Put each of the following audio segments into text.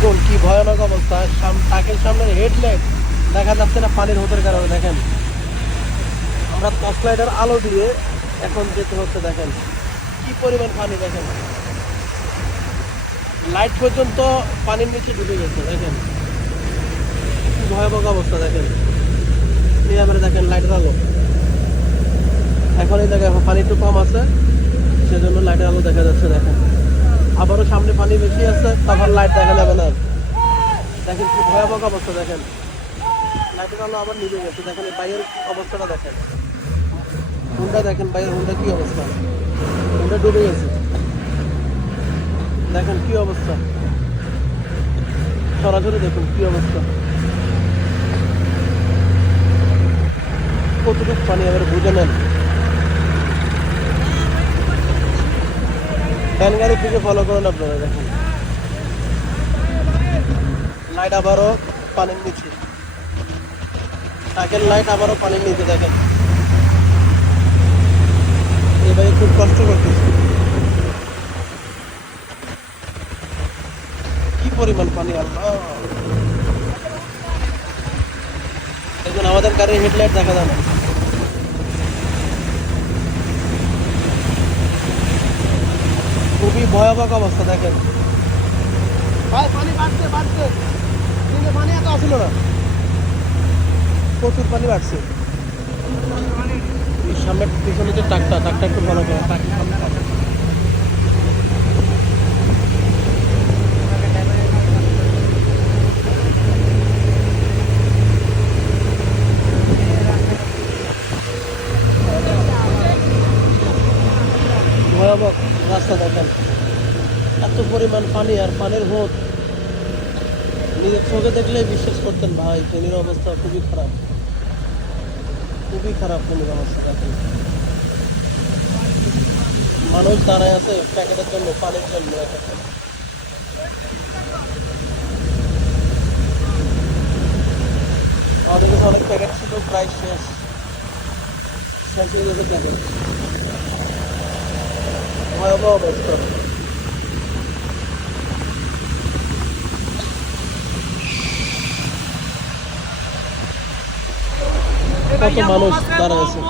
দেখুন কি ভয়ানক অবস্থা, ট্রাকের সামনের হেডলাইট দেখা যাচ্ছে না পানির হতের কারণে। দেখেন আমরা টর্চ লাইটের আলো দিয়ে এখন যেতে হচ্ছে। দেখেন কি পরিমাণ পানি, দেখেন লাইট পর্যন্ত পানির নিচে ডুবে গেছে। দেখেন কি ভয়াবহ অবস্থা। দেখেন দেখেন লাইটের আলো, এখন এই জায়গায় পানি একটু কম আছে সেজন্য লাইটের আলো দেখা যাচ্ছে। দেখেন আবারও সামনে পানি বেশি আছে, তখন লাইট দেখা যাবে না। দেখেন কি ভয়াবহ অবস্থা। দেখেন লাইটের আলো আবার নিভে গেছে। দেখেন এই বাইরের অবস্থাটা দেখেন, হুন্ডা দেখেন বাইরের হুন্ডা কি অবস্থা, হুন্ডা ডুবে গেছে। দেখেন কি অবস্থা, সরাসরি দেখুন কি অবস্থা, কতটুকু পানি এবার বুঝে নেন। ভ্যান গাড়ির দিকে ফলো করেন আপনারা। দেখেন লাইট আবারও পানির নিচে, ট্রাকের লাইট আবারও পানির নিচে। দেখেন এবারে খুব কষ্ট করতেছে, কি পরিমাণ পানি। আল্লাহ দেখুন আমাদের গাড়ির হেডলাইট দেখা যায় না, খুবই ভয়াবহ অবস্থা। দেখেন ভাই পানি বাড়ছে বাড়ছে, কিন্তু পানি এত আসলো না, প্রচুর পানি বাড়ছে। সামনে পিছনে যে ট্রাকটা একটু ভালো করে, ভয়াবহ রাস্তা। দেখেন এত পরিমাণ পানি আর পানির হোত নিজের চোখে দেখলেই বিশ্বাস করতেন ভাই। ফেনীর অবস্থা খুবই খারাপ, খুবই খারাপ ফেনীর অবস্থা। দেখেন মানুষ দাঁড়ায় আছে প্যাকেটের জন্য, পানির জন্য। আমাদের কাছে অনেক প্যাকেট ছিল, প্রায় শেষ হয়ে গেছে প্যাকেট। ভয়াবহ অবস্থা। কত মানুষ দাঁড়ায় আছে।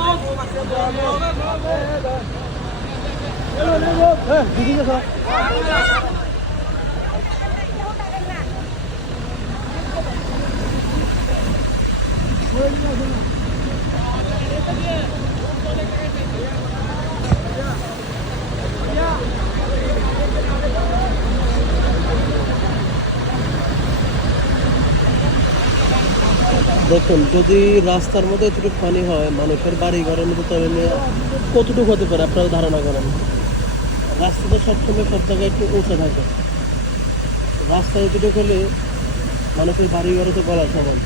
দেখুন যদি রাস্তার মধ্যে এতটুকু পানি হয়, মানুষের বাড়ি ঘরের মধ্যে তাহলে কতটুকু হতে পারে আপনারা ধারণা করেন। রাস্তা তো সবসময় সব জায়গায় একটু উঁচু থাকে, রাস্তায় এতটুকু হলে মানুষের বাড়ি ঘরে তো গলা সমান।